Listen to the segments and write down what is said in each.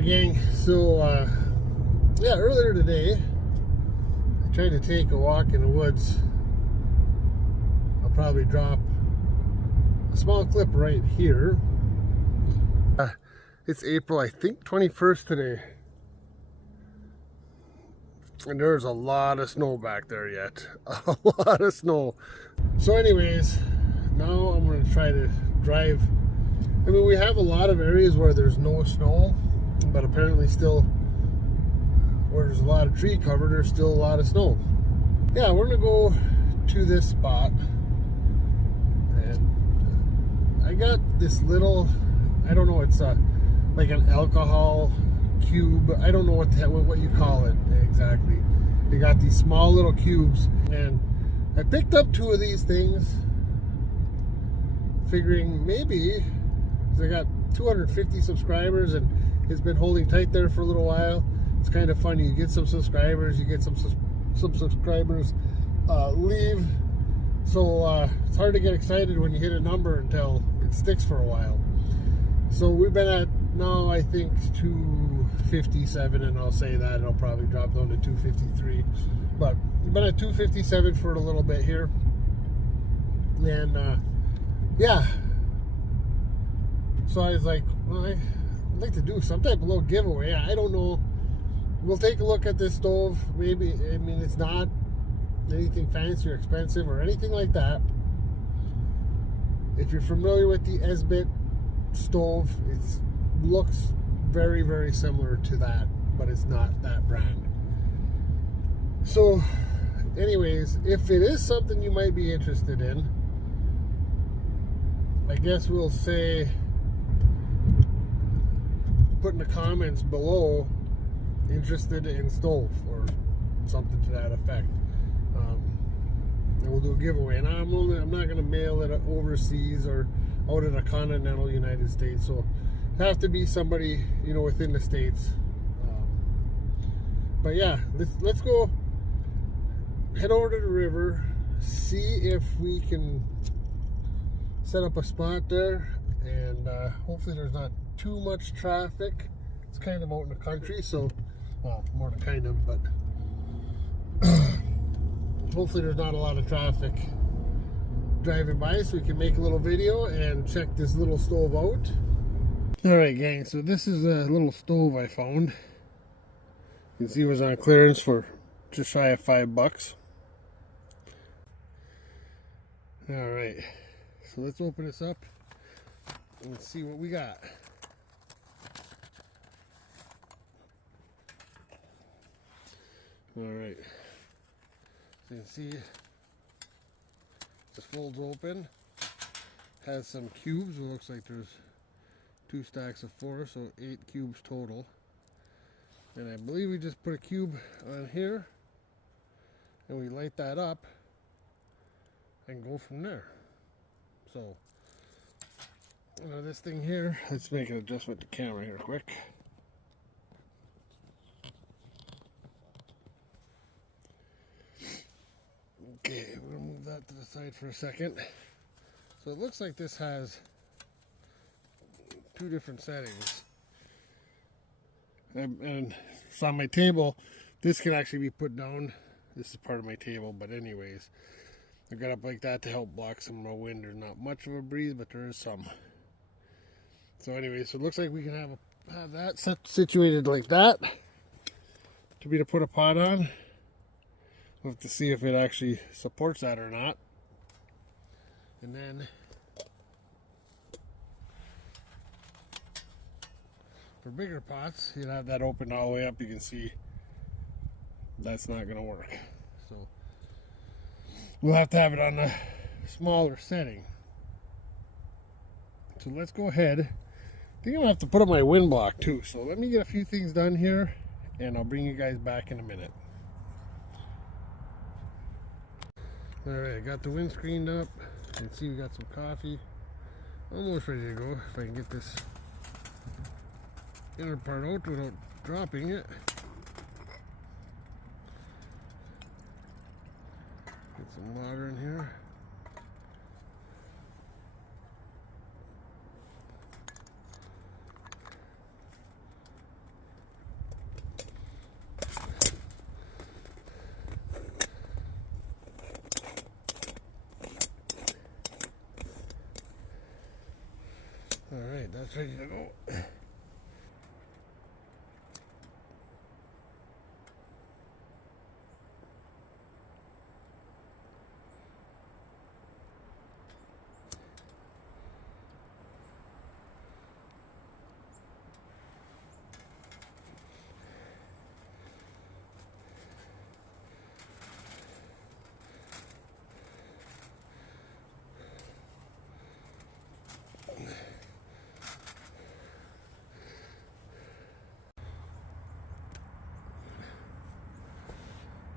Alright gang, so yeah, earlier today I tried to take a walk in the woods. I'll probably drop a small clip right here. It's April, I think 21st today, and there's a lot of snow back there yet. A lot of snow. So anyways, now I'm going to try to drive. I mean, we have a lot of areas where there's no snow, but apparently still, where there's a lot of tree cover, there's still a lot of snow. Yeah, we're gonna go to this spot, and I got this little, I don't know, it's like an alcohol cube. I don't know what you call it exactly. They got these small little cubes, and I picked up 2 of these things, figuring maybe, because I got 250 subscribers and it's been holding tight there for a little while. It's kind of funny. You get some subscribers, you get some subscribers leave. So it's hard to get excited when you hit a number until it sticks for a while. So we've been at now, I think 257, and I'll say that it'll probably drop down to 253. But we've been at 257 for a little bit here, and yeah. So I was like, well, I'd like to do some type of little giveaway. I don't know. We'll take a look at this stove. Maybe, I mean, it's not anything fancy or expensive or anything like that. If you're familiar with the Esbit stove, it looks very, very similar to that, but it's not that brand. So, anyways, if it is something you might be interested in, I guess we'll say, put in the comments below, interested in stove or something to that effect, and we'll do a giveaway. And I'm not going to mail it overseas or out of the continental United States, so it have to be somebody, you know, within the states. But yeah, let's go head over to the river, see if we can set up a spot there, and hopefully there's not too much traffic. It's kind of out in the country, so, well, more than kind of, but hopefully there's not a lot of traffic driving by, so we can make a little video and check this little stove out. Alright gang, so this is a little stove I found. You can see it was on clearance for just shy of $5. Alright, so let's open this up and see what we got. Alright, so you can see this folds open, has some cubes. It looks like there's 2 stacks of 4, so 8 cubes total. And I believe we just put a cube on here and we light that up and go from there. So, you know, this thing here, let's make an adjustment to camera here quick. Okay, we're gonna move that to the side for a second. So it looks like this has 2 different settings. And so on my table, this can actually be put down. This is part of my table, but anyways, I got up like that to help block some of the wind. There's not much of a breeze, but there is some. So anyways, so it looks like we can have that situated like that to be to put a pot on. We'll have to see if it actually supports that or not. And then for bigger pots, you'd have that open all the way up. You can see that's not going to work. So we'll have to have it on a smaller setting. So let's go ahead. I think I'm going to have to put up my wind block too. So let me get a few things done here, and I'll bring you guys back in a minute. Alright, I got the wind screened up. You can see we got some coffee. Almost ready to go. If I can get this inner part out without dropping it. Get some water in here. It's ready to go.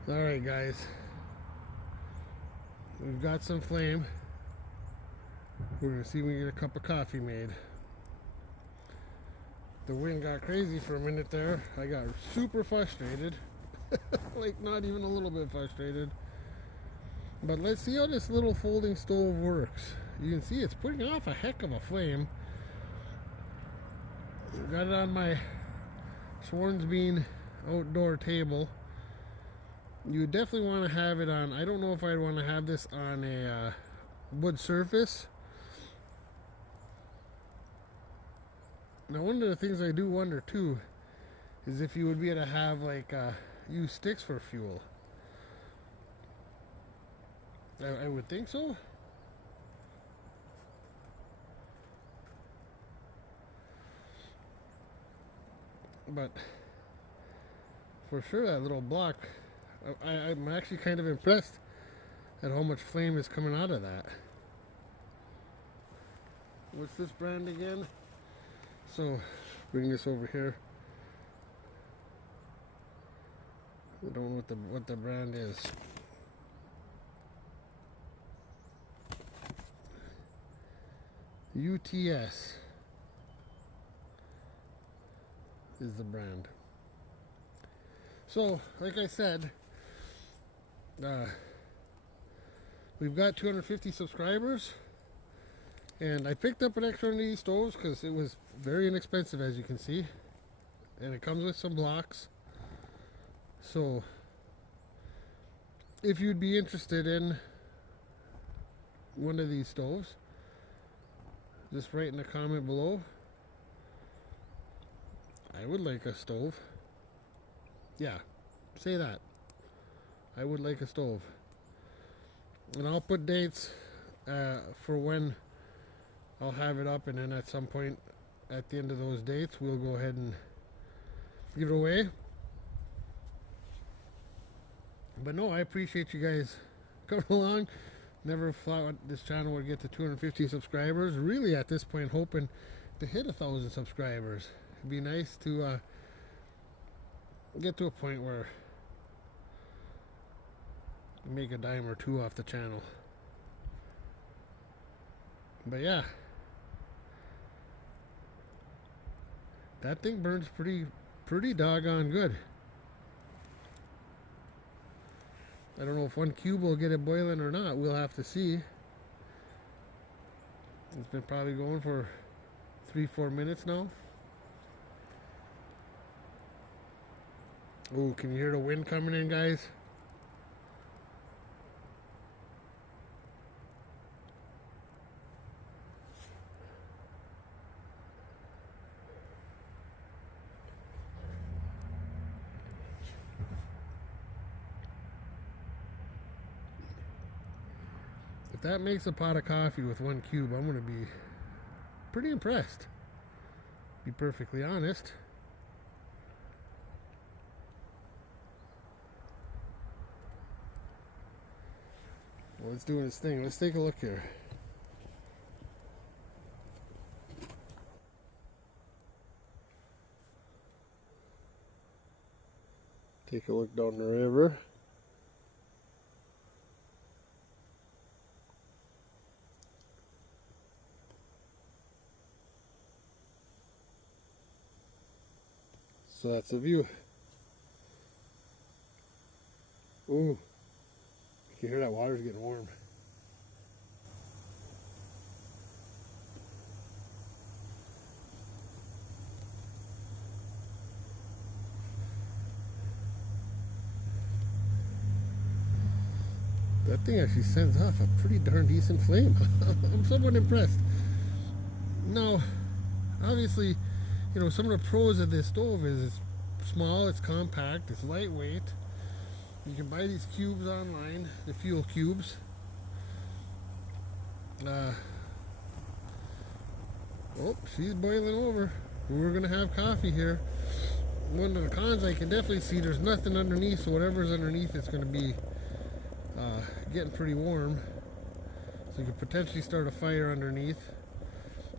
Alright guys, we've got some flame. We're going to see if we can get a cup of coffee made. The wind got crazy for a minute there. I got super frustrated. Like not even a little bit frustrated. But let's see how this little folding stove works. You can see it's putting off a heck of a flame. Got it on my Schwarzbein outdoor table. You definitely want to have it on, I don't know if I'd want to have this on a wood surface. Now one of the things I do wonder too is if you would be able to have like use sticks for fuel. I would think so. But for sure that little block, I'm actually kind of impressed at how much flame is coming out of that. What's this brand again? So, bring this over here. I don't know what the brand is. UTS is the brand. So, like I said, we've got 250 subscribers, and I picked up an extra one of these stoves because it was very inexpensive, as you can see, and it comes with some blocks. So if you'd be interested in one of these stoves, just write in the comment below. I would like a stove. Yeah, say that. I would like a stove. And I'll put dates for when I'll have it up, and then at some point at the end of those dates we'll go ahead and give it away. But no, I appreciate you guys coming along. Never thought this channel would get to 250 subscribers. Really at this point hoping to hit 1,000 subscribers. It'd be nice to get to a point where make a dime or two off the channel. But yeah, that thing burns pretty doggone good. I don't know if one cube will get it boiling or not. We'll have to see. It's been probably going for 3-4 minutes now. Oh, can you hear the wind coming in, guys? If that makes a pot of coffee with one cube, I'm going to be pretty impressed, to be perfectly honest. Well, it's doing its thing. Let's take a look here. Take a look down the river. So that's the view. Ooh, you can hear that water's getting warm. That thing actually sends off a pretty darn decent flame. I'm somewhat impressed. Now, Obviously, you know, some of the pros of this stove is it's small, it's compact, it's lightweight. You can buy these cubes online, the fuel cubes. Oh, she's boiling over. We're gonna have coffee here. One of the cons I can definitely see, there's nothing underneath, so whatever's underneath it's gonna be getting pretty warm. So you could potentially start a fire underneath.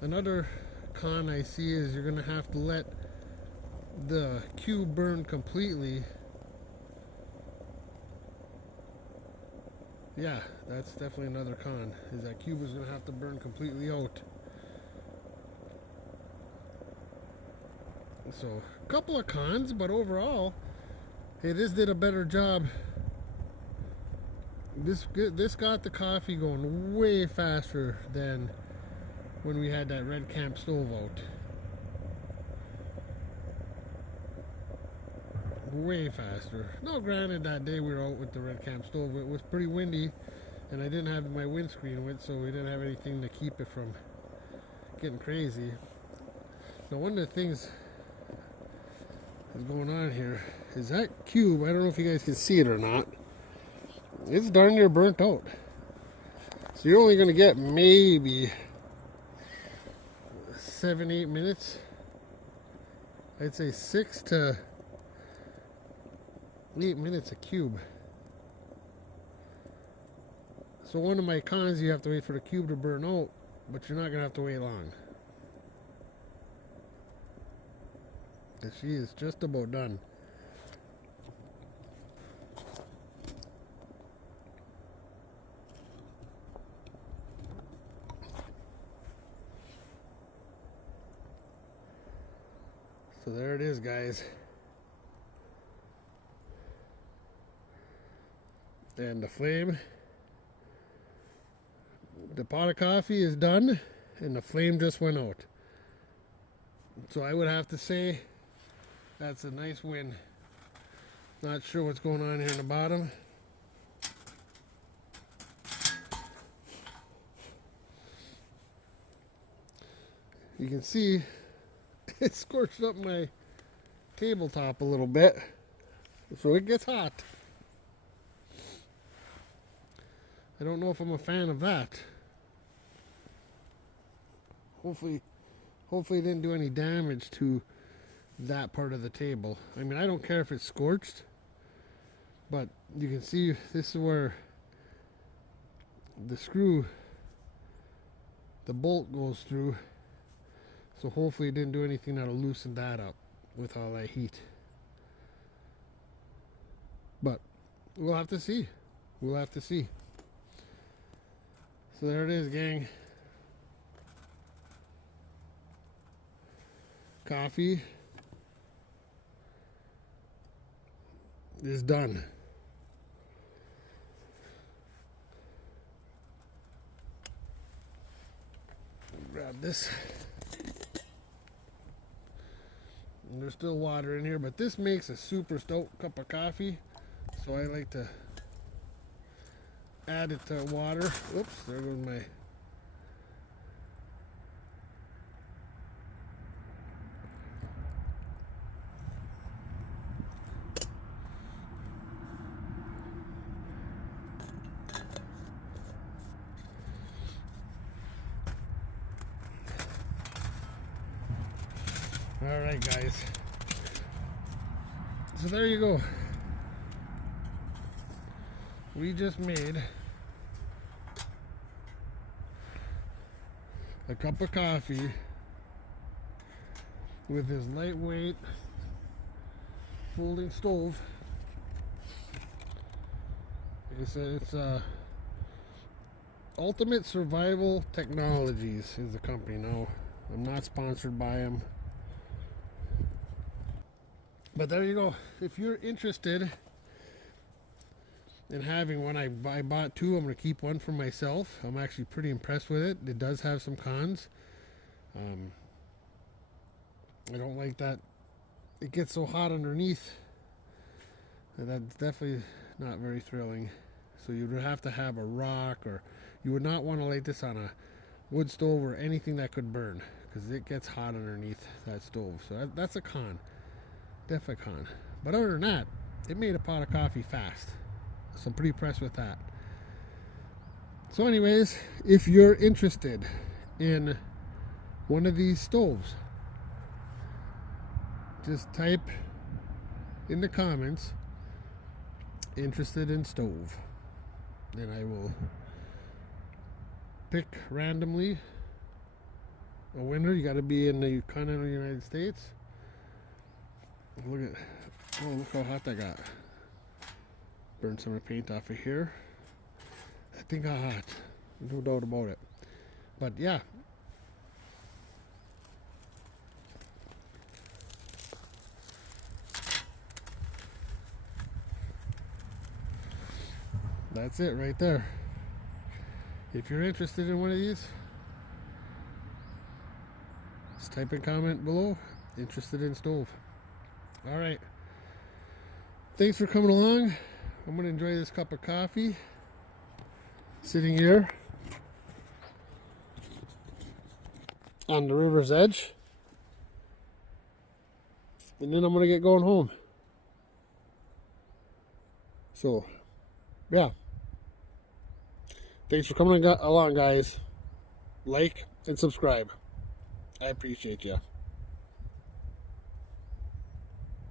Another con I see is you're gonna have to let the cube burn completely. Yeah, that's definitely another con, is that cube is gonna have to burn completely out. So, a couple of cons, but overall, hey, this did a better job. This got the coffee going way faster than when we had that red camp stove out. Way faster. Now granted, that day we were out with the red camp stove, it was pretty windy and I didn't have my windscreen with, so we didn't have anything to keep it from getting crazy. Now one of the things that's going on here is that cube, I don't know if you guys can see it or not, it's darn near burnt out. So you're only going to get maybe 7-8 minutes. I'd say 6 to 8 minutes a cube. So one of my cons, you have to wait for the cube to burn out, but you're not going to have to wait long. She is just about done. So there it is, guys. And the flame, the pot of coffee is done and the flame just went out. So I would have to say that's a nice win. Not sure what's going on here in the bottom. You can see it scorched up my tabletop a little bit, so it gets hot. I don't know if I'm a fan of that. Hopefully it didn't do any damage to that part of the table. I mean, I don't care if it's scorched, but you can see this is where the screw, the bolt goes through. So hopefully it didn't do anything that'll loosen that up with all that heat. But we'll have to see. We'll have to see. So there it is, gang. Coffee is done. Grab this. And there's still water in here, but this makes a super stout cup of coffee, so I like to add it to water. Oops, there goes my... Alright, guys. So there you go. We just made a cup of coffee with this lightweight folding stove. Like I said, it's Ultimate Survival Technologies is the company. Now, I'm not sponsored by them. But there you go. If you're interested in having one, I bought two. I'm going to keep one for myself. I'm actually pretty impressed with it. It does have some cons. I don't like that it gets so hot underneath. And that's definitely not very thrilling. So you would have to have a rock, or you would not want to light this on a wood stove or anything that could burn, because it gets hot underneath that stove. So that's a con. Definitely a con. But other than that, it made a pot of coffee fast. So I'm pretty impressed with that. So anyways, if you're interested in one of these stoves, just type in the comments, interested in stove. And I will pick randomly a winner. You got to be in the continental United States. Look how hot that got. Burn some of the paint off of here. That thing got hot, no doubt about it. But yeah, that's it right there. If you're interested in one of these, just type in comment below, interested in stove. All right, thanks for coming along. I'm gonna enjoy this cup of coffee sitting here on the river's edge, and then I'm gonna get going home. So yeah, thanks for coming along, guys. Like and subscribe. I appreciate you.